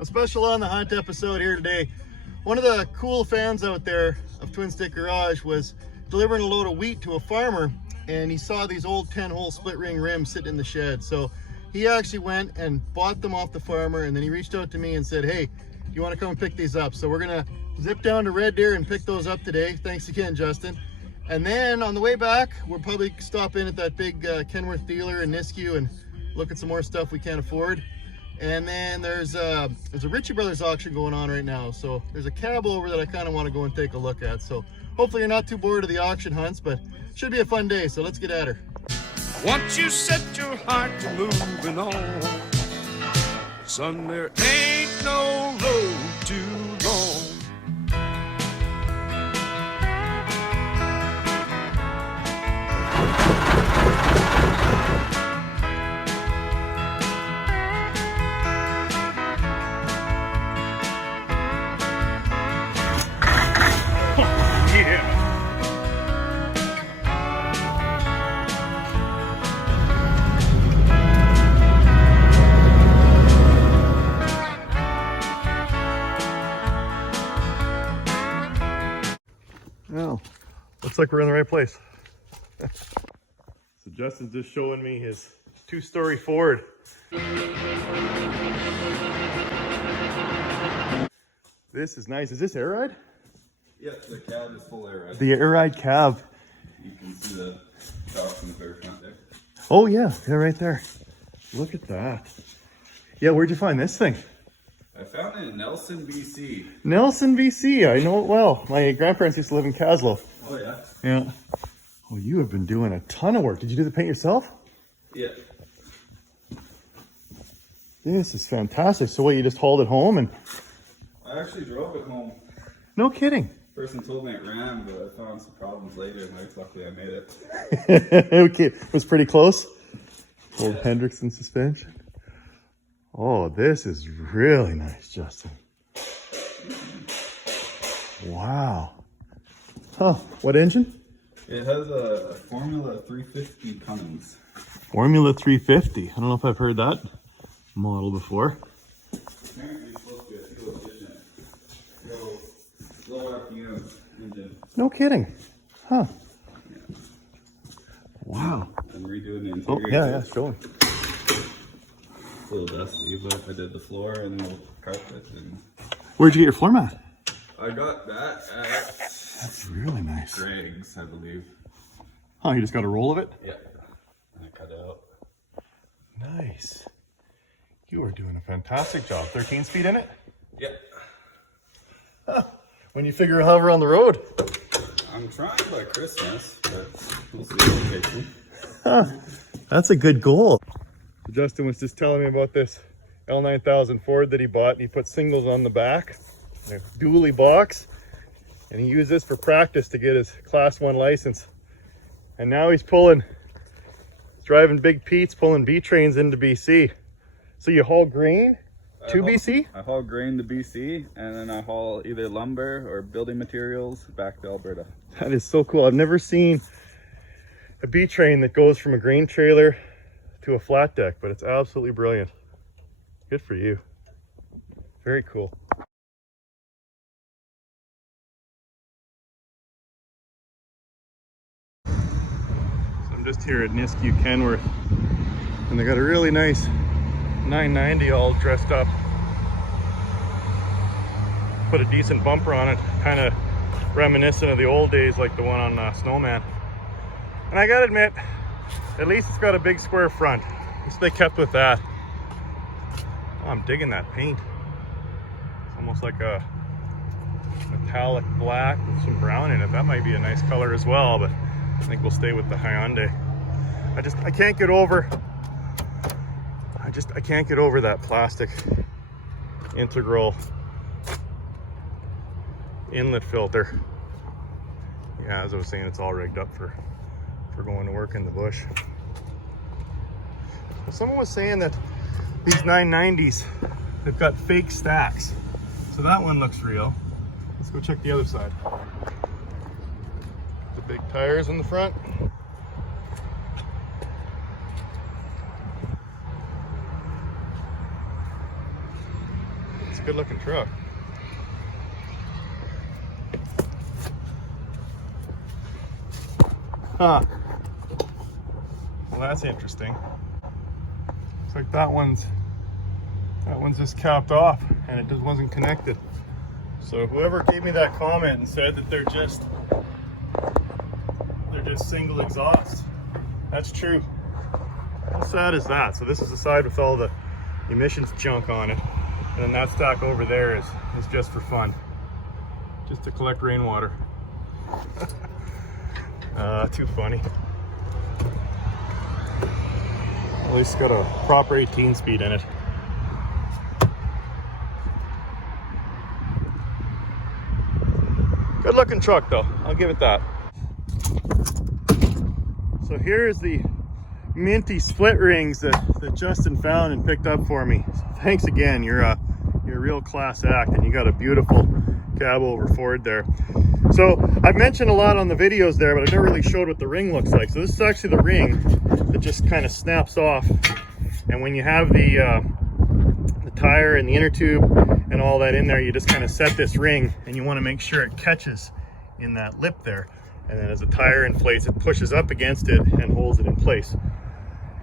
A special on the hunt episode here today. One of the cool fans out there of Twin Stick Garage was delivering a load of wheat to a farmer, and he saw these old 10-hole split ring rims sitting in the shed. So he actually went and bought them off the farmer, and then he reached out to me and said, hey, you want to come and pick these up? So we're gonna zip down to Red Deer and pick those up today. Thanks again, Justin. And then on the way back, we'll probably stop in at that big Kenworth dealer in Nisku and look at some more stuff we can't afford. And then there's a Ritchie Bros auction going on right now. So there's a cabover that I kind of want to go and take a look at. So hopefully you're not too bored of the auction hunts, but should be a fun day. So let's get at her. Once you set your heart to moving on, son, there ain't no road too long. Well, looks like we're in the right place. So Justin's just showing me his two-story Ford. This is nice. Is this air ride? Yep, the cab is full air ride. The air ride cab. You can see the top in the very front there. Oh yeah, right there. Look at that. Yeah, where'd you find this thing? I found it in Nelson, BC. Nelson, BC. I know it well. My grandparents used to live in Caslow. Oh yeah? Yeah. Oh, you have been doing a ton of work. Did you do the paint yourself? Yeah. This is fantastic. So what, you just hauled it home and... I actually drove it home. No kidding. Person told me it ran, but I found some problems later, and luckily I made it. Okay, it was pretty close. Old Hendrickson suspension. Oh, this is really nice, Justin. Wow. Huh, what engine? It has a Formula 350 Cummins. Formula 350. I don't know if I've heard that model before. Apparently it's supposed to be a fuel efficient, low RPM engine. No kidding. Huh. Yeah. Wow. I'm redoing the interior. Oh, yeah, show me. It's a little dusty, but I did the floor and the carpet. And Where'd you get your floor mat? I got that at That's really nice. Greg's, I believe. Oh, you just got a roll of it? Yeah. And I cut it out. Nice. You are doing a fantastic job. 13 speed in it? Yeah. Huh. When you figure you'll have her on the road? I'm trying by Christmas, but we'll see what it takes me. Huh. That's a good goal. Justin was just telling me about this L9000 Ford that he bought, and he put singles on the back, a dually box, and he used this for practice to get his Class 1 license. And now he's driving Big Pete's, pulling B trains into BC. So you haul grain to BC? I haul grain to BC, and then I haul either lumber or building materials back to Alberta. That is so cool. I've never seen a B train that goes from a grain trailer to a flat deck, but it's absolutely brilliant. Good for you. Very cool. So I'm just here at Nisku Kenworth, and they got a really nice 990 all dressed up. Put a decent bumper on it, kind of reminiscent of the old days like the one on Snowman. And I gotta admit, at least it's got a big square front. At least they kept with that. Oh, I'm digging that paint. It's almost like a metallic black with some brown in it. That might be a nice color as well, but I think we'll stay with the Hyundai. I can't get over, I can't get over that plastic integral inlet filter. Yeah, as I was saying, it's all rigged up for going to work in the bush. Well, someone was saying that these 990s, they've got fake stacks. So that one looks real. Let's go check the other side. The big tires in the front. It's a good looking truck. Huh. Well, that's interesting. Looks like that one's just capped off and it just wasn't connected. So whoever gave me that comment and said that they're just single exhaust, that's true. How sad is that? So this is the side with all the emissions junk on it, and then that stack over there is just for fun, just to collect rainwater. Too funny. At least it's got a proper 18 speed in it. Good looking truck though, I'll give it that. So here's the minty split rings that Justin found and picked up for me. So thanks again, you're a real class act, and you got a beautiful cabover Ford there. So I've mentioned a lot on the videos there, but I've never really showed what the ring looks like. So this is actually the ring that just kind of snaps off, and when you have the tire and the inner tube and all that in there, you just kind of set this ring, and you want to make sure it catches in that lip there, and then as the tire inflates, it pushes up against it and holds it in place.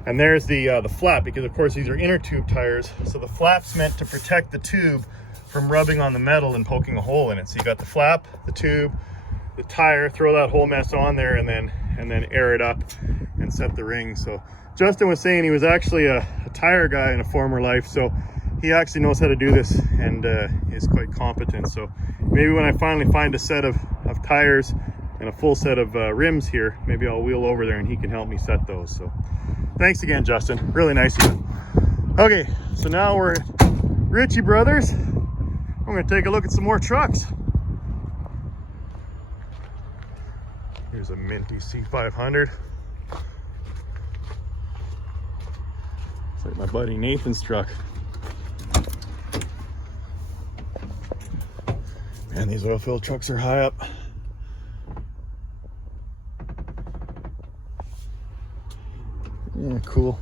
And there's the flap, because of course these are inner tube tires, so the flap's meant to protect the tube from rubbing on the metal and poking a hole in it. So you got the flap, the tube, the tire, throw that whole mess on there, and then air it up and set the ring. So Justin was saying he was actually a tire guy in a former life, so he actually knows how to do this and is quite competent. So maybe when I finally find a set of tires and a full set of rims here, maybe I'll wheel over there and he can help me set those. So thanks again, Justin, really nice of you. Okay, so now we're at Ritchie Brothers. I'm gonna take a look at some more trucks. Here's a minty C500. It's like my buddy Nathan's truck. Man, these oil-filled trucks are high up. Yeah, cool.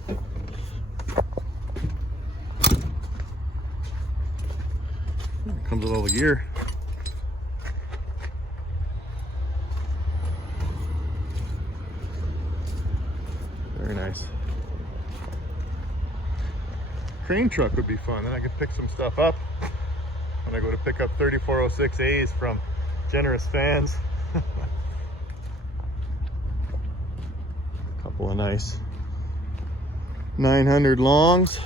It comes with all the gear. Very nice. Crane truck would be fun. Then I could pick some stuff up when I go to pick up 3406As from generous fans. Couple of nice 900 longs.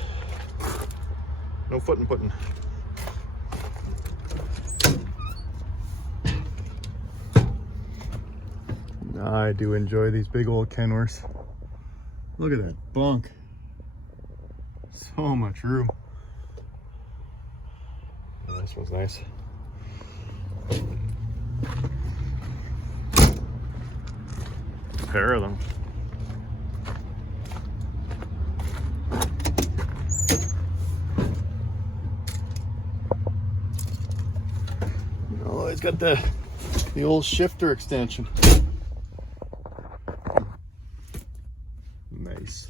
No footin' putting. I do enjoy these big old Kenworths. Look at that bunk. So much room. Oh, this one's nice. A pair of them. Oh, it's got the old shifter extension. Nice.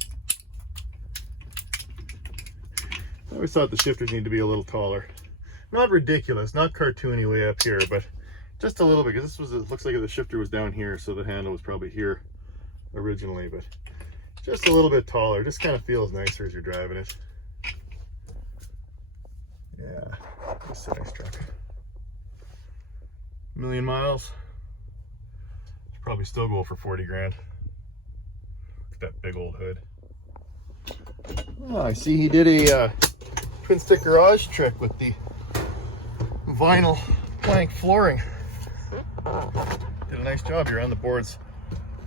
I always thought the shifters need to be a little taller. Not ridiculous, not cartoony way up here, but just a little bit, because it looks like the shifter was down here, so the handle was probably here originally, but just a little bit taller. Just kind of feels nicer as you're driving it. Yeah, it's a nice truck. 1,000,000 miles. Should probably still go for 40 grand. Look at that big old hood. Oh, I see he did a twin stick garage trick with the vinyl plank flooring. Did a nice job here on the boards,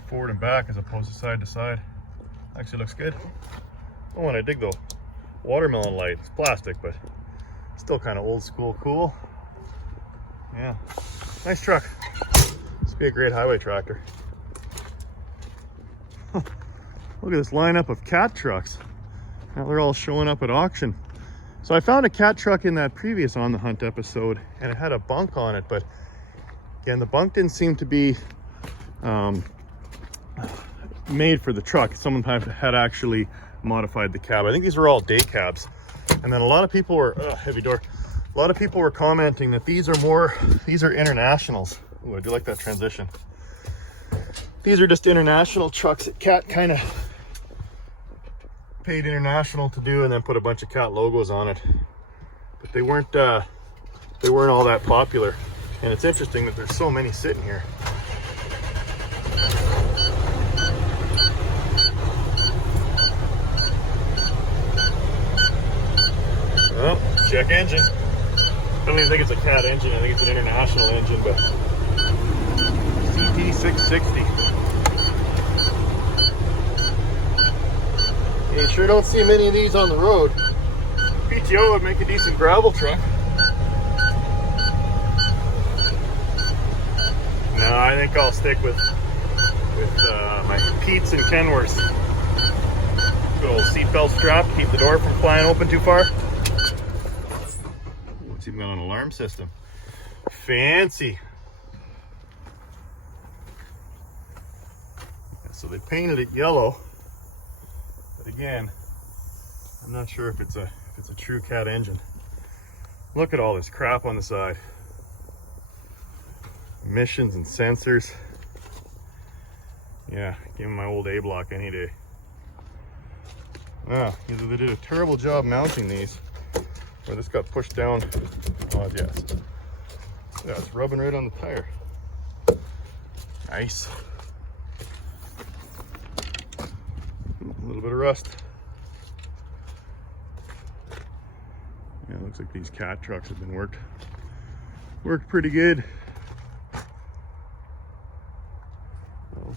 forward and back as opposed to side to side. Actually looks good. Oh, and I dig though. Watermelon light. It's plastic, but still kind of old school cool. Yeah, nice truck. This would be a great highway tractor. Look at this lineup of CAT trucks. Now they're all showing up at auction. So I found a CAT truck in that previous On the Hunt episode, and it had a bunk on it, but again, the bunk didn't seem to be made for the truck. Someone had actually modified the cab. I think these were all day cabs. And then a lot of people were, heavy door. A A lot of people were commenting that these are internationals. Ooh, I do like that transition. These are just international trucks that CAT kind of paid international to do and then put a bunch of CAT logos on it. But they weren't all that popular. And it's interesting that there's so many sitting here. Well, check engine. I don't even think it's a CAT engine. I think it's an international engine, but CT660. You sure don't see many of these on the road. PTO would make a decent gravel truck. No, I think I'll stick with my Pete's and Kenworths. Good old seatbelt strap, keep the door from flying open too far. It's even got an alarm system. Fancy. So they painted it yellow, but again, I'm not sure if it's a true CAT engine. Look at all this crap on the side. Emissions and sensors. Yeah, give them my old A block any day. Either they did a terrible job mounting these, or this got pushed down. Oh yes. Yeah, it's rubbing right on the tire. Nice. A little bit of rust. Yeah, it looks like these CAT trucks have been worked pretty good.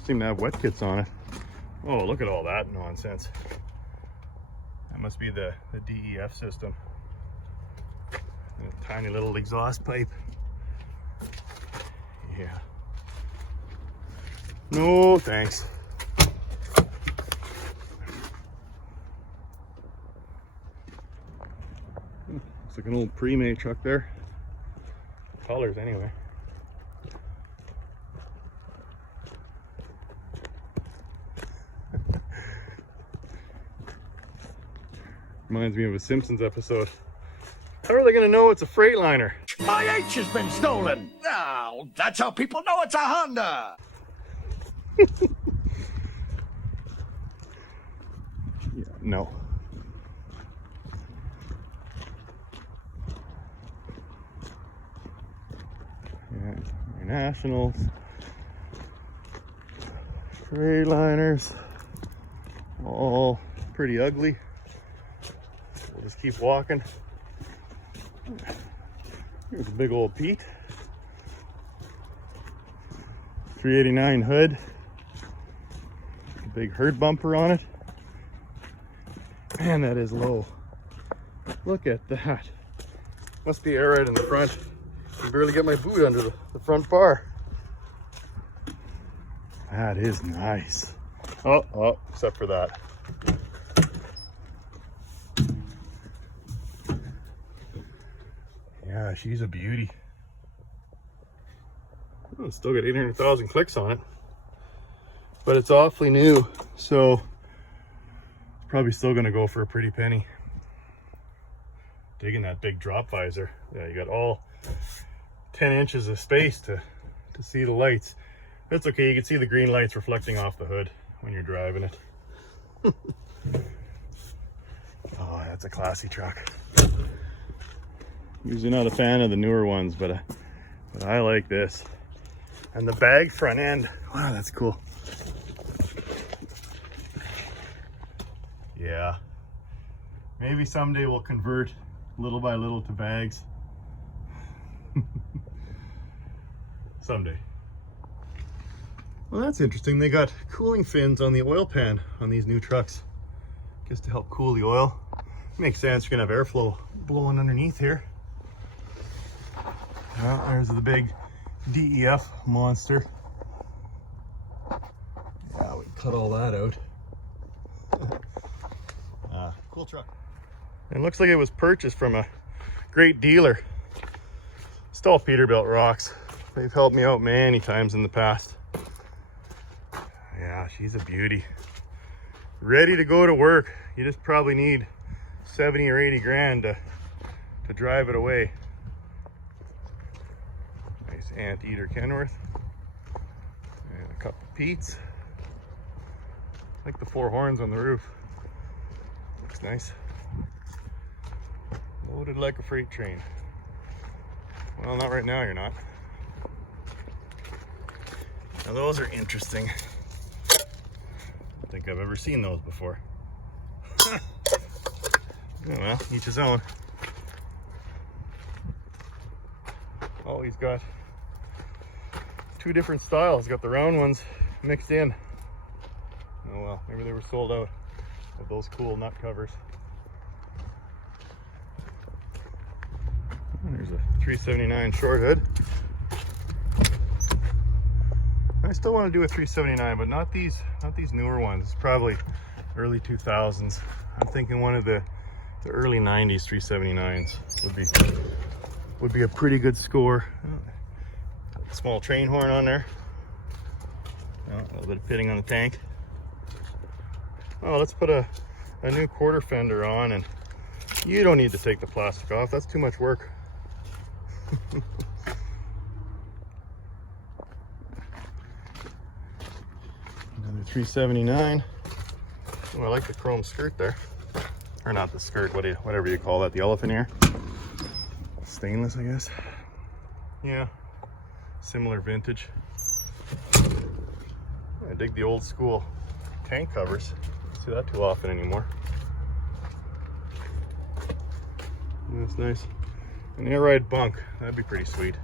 Seem to have wet kits on it. Oh, look at all that nonsense. That must be the DEF system. And a tiny little exhaust pipe. Yeah. No thanks. Looks like an old pre-made truck there. Colors anyway. Reminds me of a Simpsons episode. How are they going to know it's a Freightliner? My H has been stolen. Oh, that's how people know it's a Honda. Yeah, no. Yeah, Nationals. Freightliners. All pretty ugly. We'll just keep walking. Here's a big old Pete. 389 hood. A big herd bumper on it. Man, that is low. Look at that. Must be air right in the front. I can barely get my boot under the front bar. That is nice. Oh, except for that. Yeah, she's a beauty. Oh, it's still got 800,000 clicks on it, but it's awfully new, so probably still gonna go for a pretty penny. Digging that big drop visor. Yeah, you got all 10 inches of space to see the lights. That's okay, you can see the green lights reflecting off the hood when you're driving it. Oh, that's a classy truck. Usually not a fan of the newer ones, but I like this. And the bag front end, wow, that's cool. Yeah, maybe someday we'll convert little by little to bags. Someday. Well, that's interesting. They got cooling fins on the oil pan on these new trucks. Just to help cool the oil. Makes sense, you're gonna have airflow blowing underneath here. Well, there's the big DEF monster. Yeah, we cut all that out. Cool truck. It looks like it was purchased from a great dealer. It's all Peterbilt rocks. They've helped me out many times in the past. Yeah, she's a beauty. Ready to go to work. You just probably need 70 or 80 grand to drive it away. Nice anteater Kenworth. And a couple Pete's. I like the 4 horns on the roof. Looks nice. Loaded like a freight train. Well, not right now, you're not. Now those are interesting. I don't think I've ever seen those before. Oh well, each his own. Oh, he's got 2 different styles. He's got the round ones mixed in. Oh well, maybe they were sold out of those cool nut covers. And there's a 379 short hood. I still want to do a 379, but not these newer ones. It's probably early 2000s. I'm thinking one of the early 90s 379s would be a pretty good score. Small train horn on there. Oh, a little bit of pitting on the tank. Oh, let's put a new quarter fender on, and you don't need to take the plastic off. That's too much work. Another 379. Oh, I like the chrome skirt there. Or not the skirt, whatever you call that, the elephant ear. Stainless, I guess. Yeah, similar vintage. I dig the old school tank covers. Don't see that too often anymore. That's nice. An air ride bunk, that'd be pretty sweet.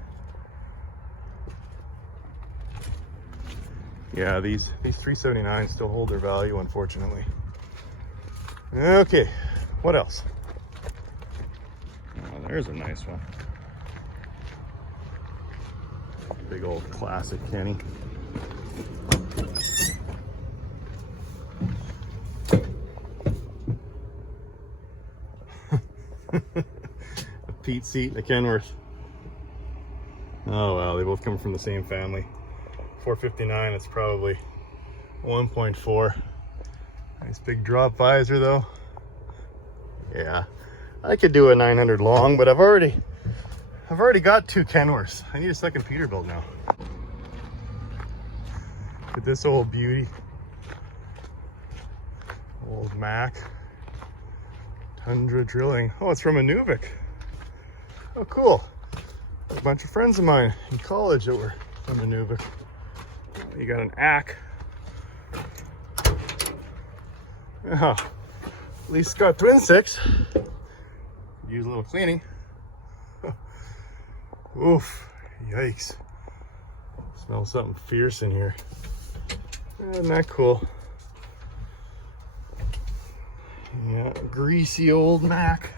Yeah, these 379s still hold their value, unfortunately. Okay, what else? Oh, there's a nice one. Big old classic Kenny. A Pete seat and a Kenworth. Oh wow, they both come from the same family. 459, it's probably 1.4. Nice big drop visor though. Yeah, I could do a 900 long, but I've already got 2 Kenworths. I need a second Peterbilt now. Look at this old beauty. Old Mack. Tundra drilling. Oh, it's from a Nuvik. Oh, cool. A bunch of friends of mine in college that were from a Nuvik. You got an ACK. Oh, at least it's got twin sticks. Use a little cleaning. Oof, yikes. Smells something fierce in here. Isn't that cool? Yeah, greasy old Mack.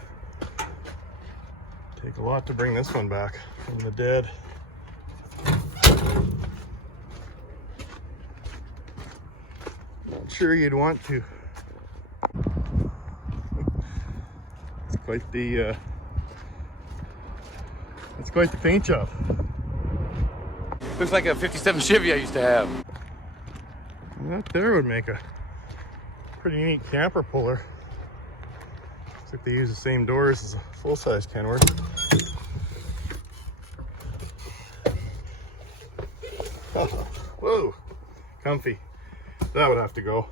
Take a lot to bring this one back from the dead. Not sure you'd want to. It's quite the paint job. Looks like a 57 Chevy I used to have. That there would make a pretty neat camper puller. Looks like they use the same doors as a full-size Kenworth. Whoa, comfy. That would have to go.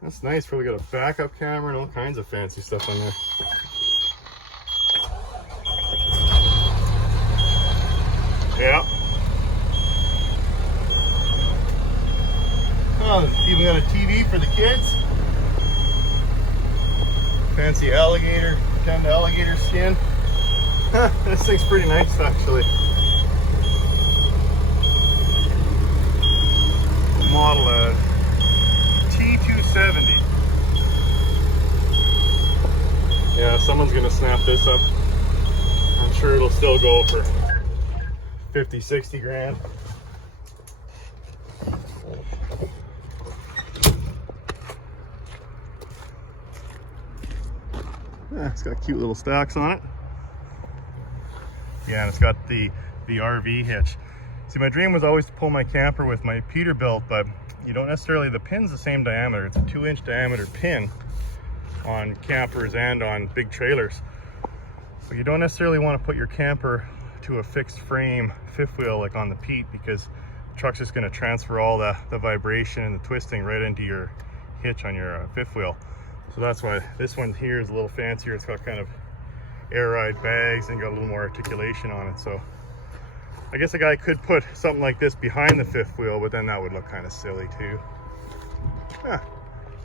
That's nice. Probably got a backup camera and all kinds of fancy stuff on there. Yeah. Oh, even got a TV for the kids. Fancy alligator, pretend alligator skin. This thing's pretty nice, actually. Model T270. Yeah, someone's gonna snap this up. I'm sure it'll still go for 50, 60 grand. Yeah, it's got cute little stacks on it. Yeah, and it's got the RV hitch. See, my dream was always to pull my camper with my Peterbilt, but you don't necessarily, the pin's the same diameter. It's a 2-inch diameter pin on campers and on big trailers. But you don't necessarily want to put your camper to a fixed frame fifth wheel like on the Pete, because the truck's just going to transfer all the vibration and the twisting right into your hitch on your fifth wheel. So that's why this one here is a little fancier. It's got kind of air ride bags and got a little more articulation on it. So I guess a guy could put something like this behind the fifth wheel, but then that would look kind of silly too. Yeah.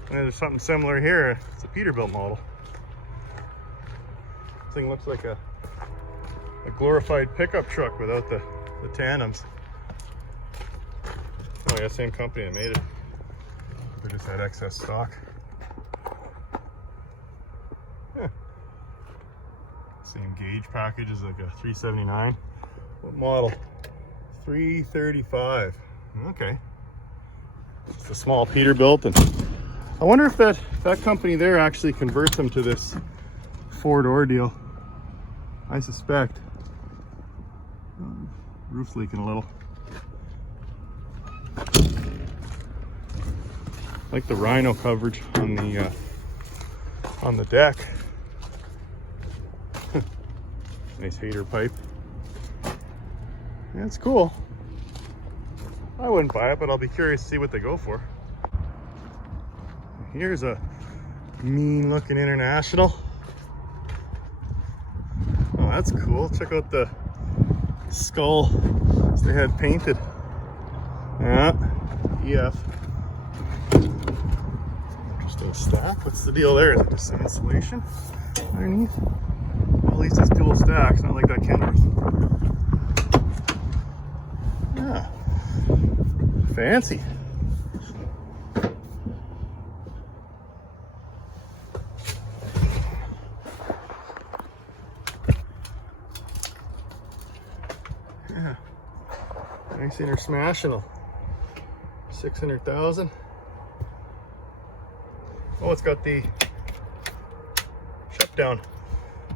And there's something similar here. It's a Peterbilt model. This thing looks like a glorified pickup truck without the tandems. Oh yeah, same company that made it. They just had excess stock. Yeah. Same gauge package as like a 379. What model? 335. Okay. It's a small Peterbilt, and I wonder if that company there actually converts them to this four-door deal. I suspect. Roof's leaking a little. Like the rhino coverage on the deck. Nice hater pipe. Yeah, it's cool. I wouldn't buy it, but I'll be curious to see what they go for. Here's a mean looking International. Oh, that's cool. Check out the skull they had painted. Yeah, EF. Interesting stack. What's the deal there? Is it just some insulation underneath? At least it's dual stacks, not like that Kenworth. Yeah. Fancy. Yeah. Nice International. 600,000. Oh, it's got the shutdown.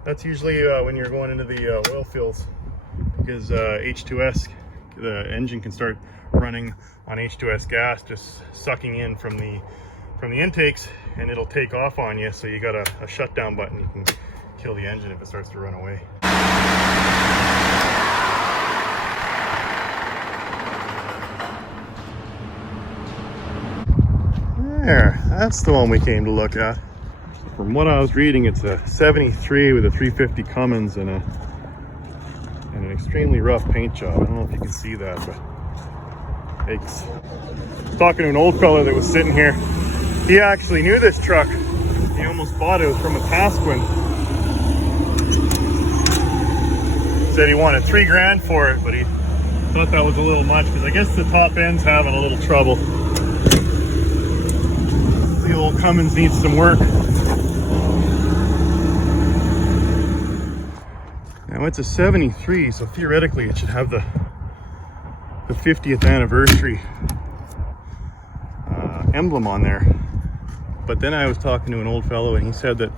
That's usually when you're going into the oil fields, because H2S, the engine can start running on H2S gas, just sucking in from the intakes, and it'll take off on you. So you got a shutdown button. You can kill the engine if it starts to run away. There, that's the one we came to look at. From what I was reading, it's a 73 with a 350 Cummins and an extremely rough paint job. I don't know if you can see that, but yikes. I was talking to an old fella that was sitting here. He actually knew this truck. He almost bought it. It was from a Pasquin. Said he wanted $3 grand for it, but he thought that was a little much, because I guess the top end's having a little trouble. The old Cummins needs some work. Now it's a 73, so theoretically it should have the 50th anniversary emblem on there. But then I was talking to an old fellow, and he said that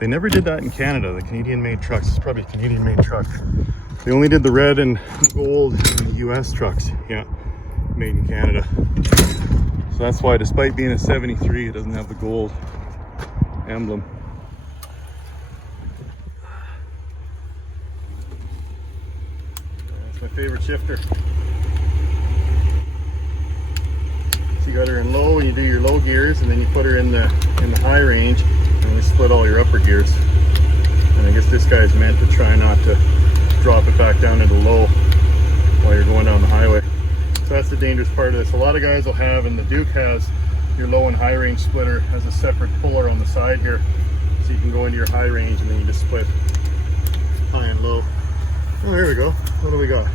they never did that in Canada. The Canadian made trucks, it's probably a Canadian made truck. They only did the red and gold in the US trucks. Yeah, made in Canada. So that's why, despite being a 73, it doesn't have the gold emblem. That's my favorite shifter. So you got her in low, and you do your low gears, and then you put her in the high range, and you split all your upper gears. And I guess this guy is meant to try not to drop it back down into low while you're going down the highway. So that's the dangerous part of this. A lot of guys will have, and the Duke has, your low and high range splitter has a separate puller on the side here, so you can go into your high range and then you just split high and low. Oh, here we go. What do we got?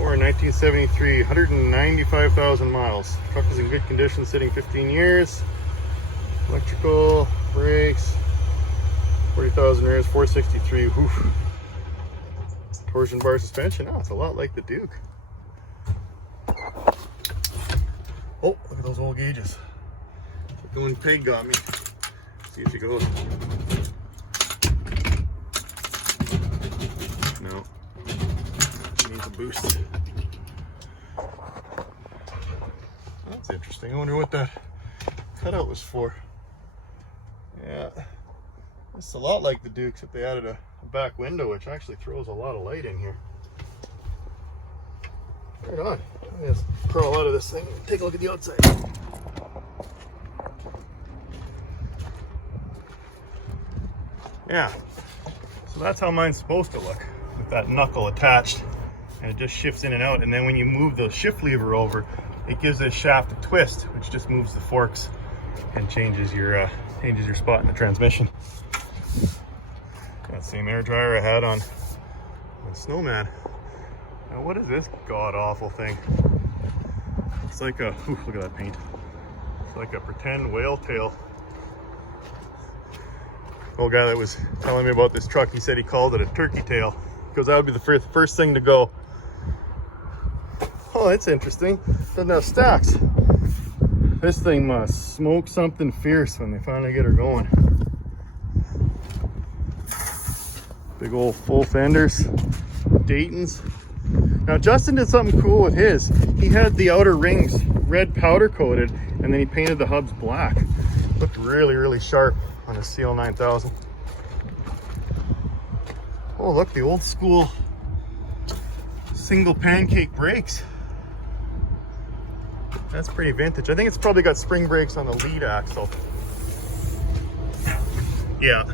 Or 1973, 195,000 miles. Truck is in good condition, sitting 15 years. Electrical, brakes, 40,000 rears, 463. Oof. Torsion bar suspension. Oh, it's a lot like the Duke. Oh, look at those old gauges. The one Peg got me. See if she goes. No. Needs a boost. That's interesting. I wonder what that cutout was for. Yeah. It's a lot like the Duke, except they added a back window, which actually throws a lot of light in here. Right on. Let me just crawl out of this thing and take a look at the outside. Yeah, so that's how mine's supposed to look, with that knuckle attached, and it just shifts in and out. And then when you move the shift lever over, it gives this shaft a twist, which just moves the forks and changes your spot in the transmission. That same air dryer I had on Snowman. Now what is this god awful thing? It's like a, ooh, look at that paint. It's like a pretend whale tail. The old guy that was telling me about this truck, he said he called it a turkey tail, because that would be the first thing to go. Oh, that's interesting. Doesn't have stacks. This thing must smoke something fierce when they finally get her going. Big old full fenders, Dayton's. Now Justin did something cool with his. He had the outer rings red powder coated, and then he painted the hubs black. Looked really, really sharp on a CL9000. Oh, look, the old school single pancake brakes. That's pretty vintage. I think it's probably got spring brakes on the lead axle. Yeah,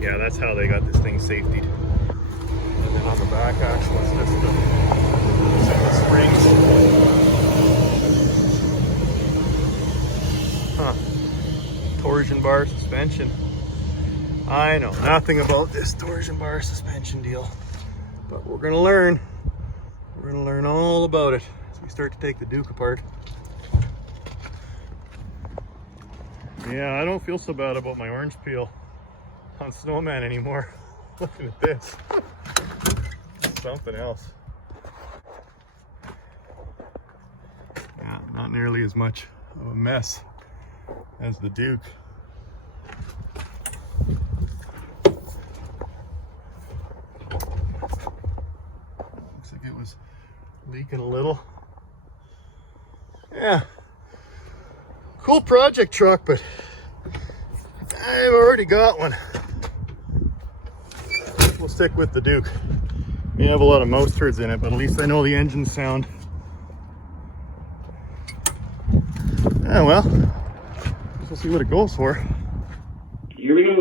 that's how they got this thing safetied. And then on the back axle, it's just the springs. Huh. Torsion bar suspension. I know nothing about this torsion bar suspension deal, but we're gonna learn. We're gonna learn all about it as we start to take the Duke apart. Yeah, I don't feel so bad about my orange peel on Snowman anymore. Looking at this. Something else. Yeah, not nearly as much of a mess as the Duke. Looks like it was leaking a little. Yeah. Cool project truck, but I've already got one. We'll stick with the Duke. We have a lot of mouse turds in it, but at least I know the engine sound. Yeah, well, we'll see what it goes for. Here we go.